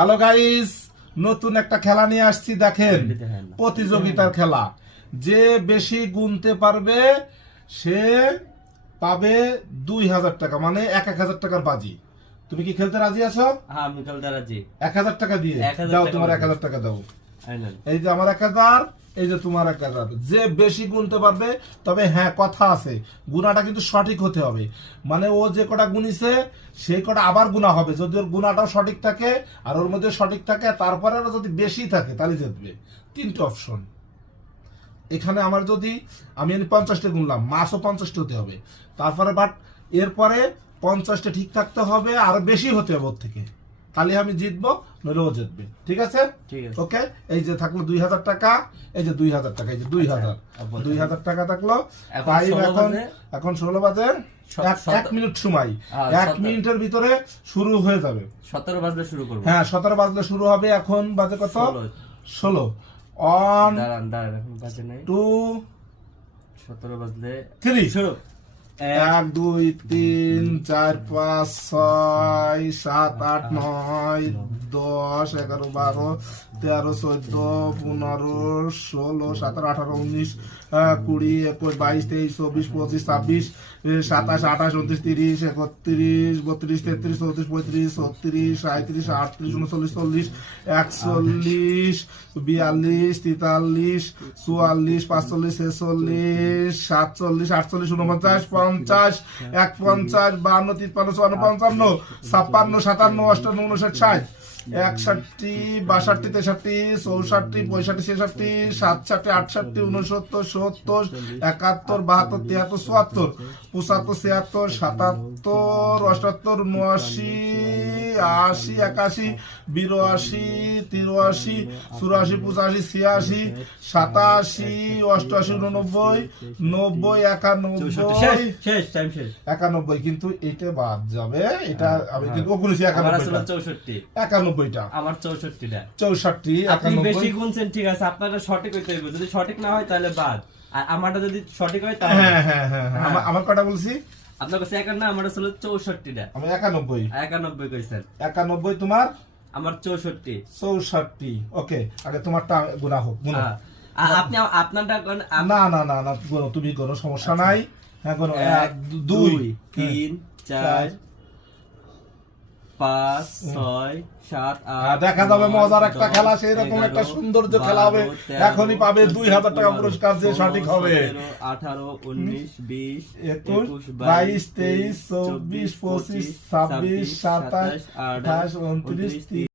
Hello guys, নতুন একটা খেলা নিয়ে আসছি। দেখেন, প্রতিযোগিতার খেলা। যে বেশি গুনতে পারবে সে পাবে 2000 টাকা, মানে 1000 টাকার বাজি। তুমি কি খেলতে রাজি আছো? হ্যাঁ, আমি খেলতে রাজি। 1000 টাকা দিয়ে 1000 দাও, টাকা তোমার দাও। 1000 টাকা দাও। আইনেন। এই যে আমার 1000, এই যে তোমার 1000। যে বেশি গুনতে পারবে, তবে হ্যাঁ কথা আছে, গুনাটা কিন্তু সঠিক হতে হবে। মানে ও যে কটা গুনিছে সেই কটা আবার গুনা হবে, যদি ওর গুনাটাও সঠিক থাকে আর ওর মধ্যে সঠিক থাকে, তারপরে আরো যদি বেশি থাকে তাহলে জিতবে। তিনটে অপশন এখানে। আমার যদি আমি 50টা গুনলাম, মাছও 50টা হতে হবে। তারপরে বাট এরপরে 50টা ঠিক থাকতে হবে, আর বেশি হতে হবে ওর থেকে, তাহলে আমি জিতবো, নইলে ও জিতবে। ঠিক আছে? ঠিক আছে। ওকে। এই যে থাকলো 2000 টাকা, এই যে 2000 টাকা, এই যে 2000 2000 টাকা থাকলো। টাইম এখন 16 বাজে। এক মিনিট সময়, 1 মিনিটের ভিতরে শুরু হয়ে যাবে। 17 বাজলে শুরু করব। হ্যাঁ, 17 বাজলে শুরু হবে। এখন বাজে কত? 16 অন দাঁড়ান এখন বাজে নাই। 2 17 বাজলে 3 শুরু। 1 2 3 4 5 6 7 8 9 10 11 12 13 14 15 16 17 18 19 20 21 22 23 24 25 26 27 28 29 30 31 32 33 34 35 36 37 38 39 40 41 42 43 44 45 46 47 48 49 50 51 52 53 54 55 56 57 58 59 60 61 62 63 64 65 66 67 68 69 70 71 72 73 74 75 76 77 78 79 80 81 82 83 84 85 86 87 88 89 90 91 শেষ টাইম শেষ। 91, কিন্তু এটা বাদ যাবে। এটা আমি কিন্তু বলেছি আমার 91 আসলে 64। 91টা আমার 64টা। 64 আপনি বেশি 91। গুনছেন, ঠিক আছে, আপনারটা সঠিক হইতে হবে। যদি সঠিক না হয় তাহলে বাদ, আর আমারটা যদি সঠিক হয় তাহলে হ্যাঁ হ্যাঁ হ্যাঁ হ্যাঁ। আমার কটা বলছি? আপনার কাছে 51 না, আমার আসলে 64টা। আমি 91 91 কইছেন। 91, তোমার আমার 64। 64। ওকে, আগে তোমারটা গুণা হোক, গুণা। আপনি আপনারটা কোন? না না না না, গুণো, তুমি গুণো, সমস্যা নাই। হ্যাঁ গুণো। 1 2 3 4 5 6 7 8। দেখা যাবে মজার একটা খেলা, সেই রকম একটা সৌন্দর্য খেলা হবে। এখনই পাবে 2000 টাকা পুরস্কার, যে সঠিক হবে। 18 19 20 21 22 23 24 25 26 27 28 29 30।